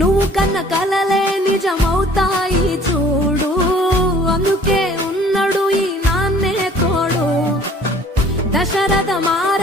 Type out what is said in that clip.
నువ్వు కన్న కలలే నిజమవుతాయి చూడు, అందుకే ఉన్నాడు ఈ నాన్నే తోడు. దశరథ మార